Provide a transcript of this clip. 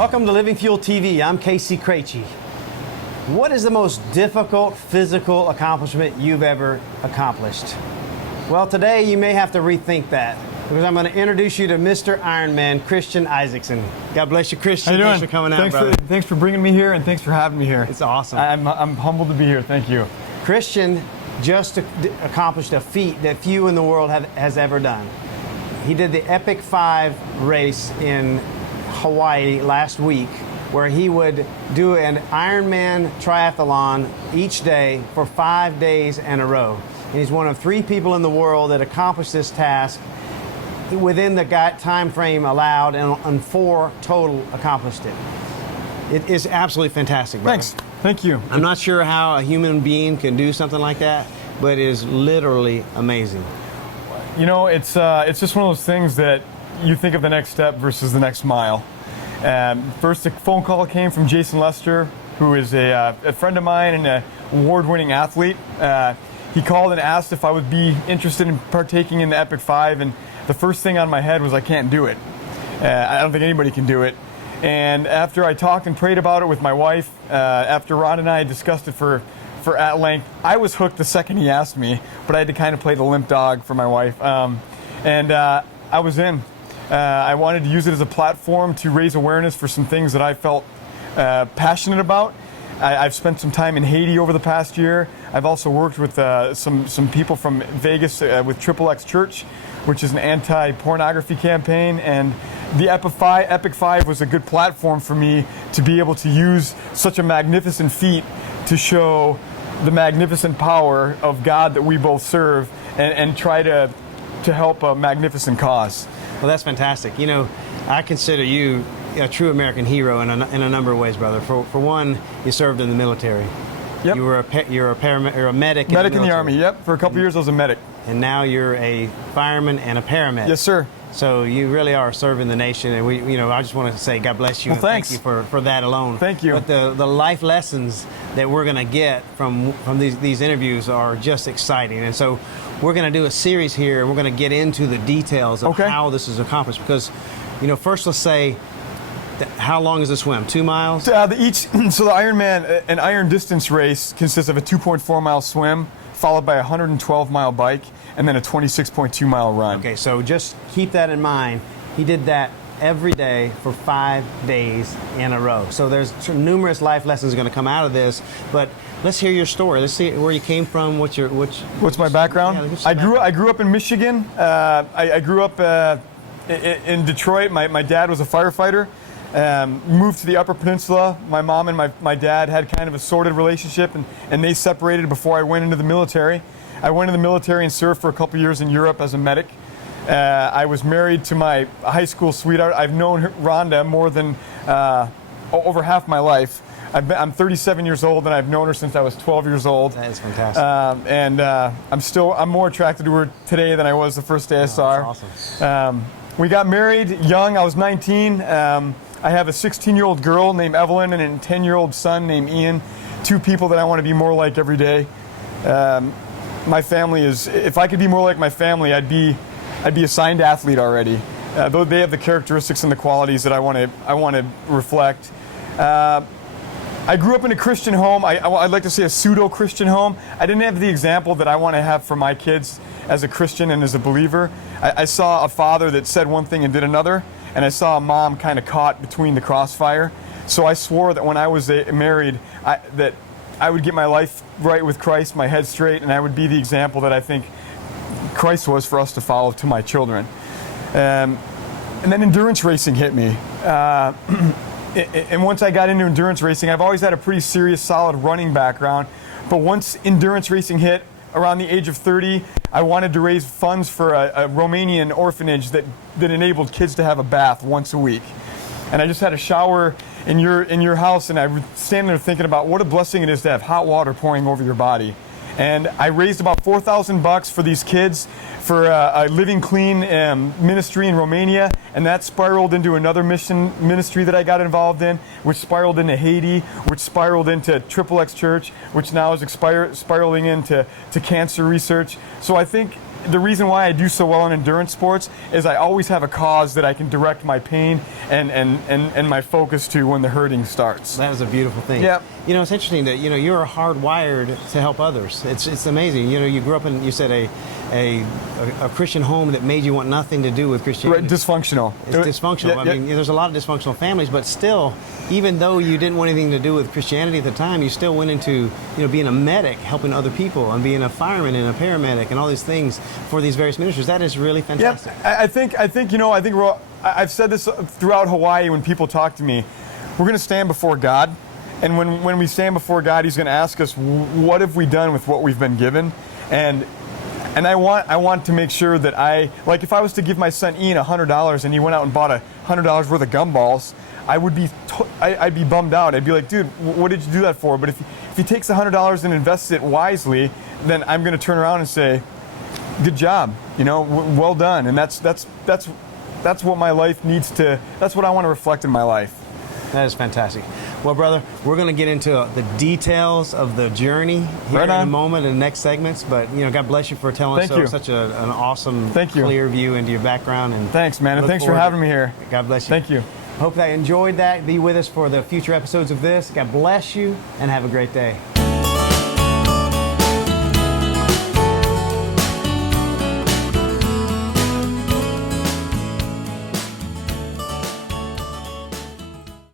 Welcome to Living Fuel TV. I'm Craichy. What is the most difficult physical accomplishment you've ever accomplished? Well, today you may have to rethink that because I'm going to introduce you to Mr. Ironman, Christian Isakson. God bless you, Christian. How you doing? Thanks for coming out, brother. Thanks for bringing me here, and thanks for having me here. It's awesome. I'm humbled to be here. Thank you. Christian just accomplished a feat that few in the world has ever done. He did the Epic 5 race in Hawaii last week, where he would do an Ironman triathlon each day for 5 days in a row. And he's one of 3 people in the world that accomplished this task within the time frame allowed, and 4 total accomplished it. It is absolutely fantastic, brother. Thanks. Thank you. I'm not sure how a human being can do something like that, but it is literally amazing. You know, it's just one of those things that you think of the next step versus the next mile. First, a phone call came from Jason Lester, who is a friend of mine and an award-winning athlete. He called and asked if I would be interested in partaking in the Epic 5, and the first thing on my head was I can't do it. I don't think anybody can do it. And after I talked and prayed about it with my wife, after Ron and I discussed it for at length, I was hooked the second he asked me, but I had to kind of play the limp dog for my wife. I was in. I wanted to use it as a platform to raise awareness for some things that I felt passionate about. I've spent some time in Haiti over the past year. I've also worked with some people from Vegas with XXX Church, which is an anti-pornography campaign, and the Epic 5 was a good platform for me to be able to use such a magnificent feat to show the magnificent power of God that we both serve, and try to help a magnificent cause. Well, that's fantastic. You know, I consider you a true American hero in a number of ways, brother. For one, you served in the military. Yep. You're a medic. Medic in the Army. Yep. For a couple years, I was a medic. And now you're a fireman and a paramedic. Yes, sir. So you really are serving the nation, and I just want to say God bless you. Well, thanks. Thank you for that alone. Thank you. But the life lessons that we're going to get from these interviews are just exciting, and so we're going to do a series here, and we're going to get into the details of how this is accomplished. Because, first let's say, how long is the swim? 2 miles? So the Ironman, an iron distance race consists of a 2.4 mile swim, followed by a 112 mile bike, and then a 26.2 mile run. Okay, so just keep that in mind. He did that every day for 5 days in a row. So there's numerous life lessons going to come out of this, but let's hear your story. Let's see where you came from. What's my background? Yeah, I grew up in Michigan. I grew up in Detroit. My dad was a firefighter. Moved to the Upper Peninsula. My mom and my dad had kind of a sordid relationship, and they separated before I went into the military. I went in the military and served for a couple years in Europe as a medic. I was married to my high school sweetheart. I've known Rhonda more than over half my life. I'm 37 years old, and I've known her since I was 12 years old. That is fantastic. I'm more attracted to her today than I was the first day I saw her. That's awesome. We got married young. I was 19. I have a 16-year-old girl named Evelyn and a 10-year-old son named Ian. 2 people that I want to be more like every day. My family is, if I could be more like my family, I'd be a signed athlete already. Though they have the characteristics and the qualities that I want to reflect. I grew up in a Christian home. I'd like to say a pseudo-Christian home. I didn't have the example that I want to have for my kids as a Christian and as a believer. I saw a father that said one thing and did another, and I saw a mom kind of caught between the crossfire. So I swore that when I was married, that I would get my life right with Christ, my head straight, and I would be the example that I think Christ was for us to follow to my children. And then endurance racing hit me. And once I got into endurance racing, I've always had a pretty serious, solid running background. But once endurance racing hit, around the age of 30, I wanted to raise funds for a Romanian orphanage that enabled kids to have a bath once a week. And I just had a shower in your house, and I was standing there thinking about what a blessing it is to have hot water pouring over your body. And I raised about $4,000 for these kids for a Living Clean ministry in Romania, and that spiraled into another ministry that I got involved in, which spiraled into Haiti, which spiraled into XXX Church, which now is spiraling into cancer research. So I think the reason why I do so well in endurance sports is I always have a cause that I can direct my pain and my focus to when the hurting starts. That is a beautiful thing. Yep. You know, it's interesting that, you know, you're hardwired to help others. It's amazing. You know, you grew up in, you said, a Christian home that made you want nothing to do with Christianity. Right, dysfunctional. It's dysfunctional. I mean, there's a lot of dysfunctional families, but still, even though you didn't want anything to do with Christianity at the time, you still went into, you know, being a medic, helping other people, and being a fireman and a paramedic, and all these things for these various ministries. That is really fantastic. Yeah, I think, you know, I've said this throughout Hawaii when people talk to me. We're going to stand before God, and when we stand before God, He's going to ask us, what have we done with what we've been given? And I want to make sure that like if I was to give my son Ian $100 and he went out and bought $100 worth of gumballs, I'd be bummed out. I'd be like, dude, what did you do that for? But if he takes $100 and invests it wisely, then I'm going to turn around and say, good job, you know, well done. And that's what my life needs to. That's what I want to reflect in my life. That is fantastic. Well, brother, we're going to get into the details of the journey here in a moment in the next segments. But, you know, God bless you for telling us such an awesome, clear view into your background. And thanks, man. And thanks for having me here. God bless you. Thank you. Hope that you enjoyed that. Be with us for the future episodes of this. God bless you and have a great day.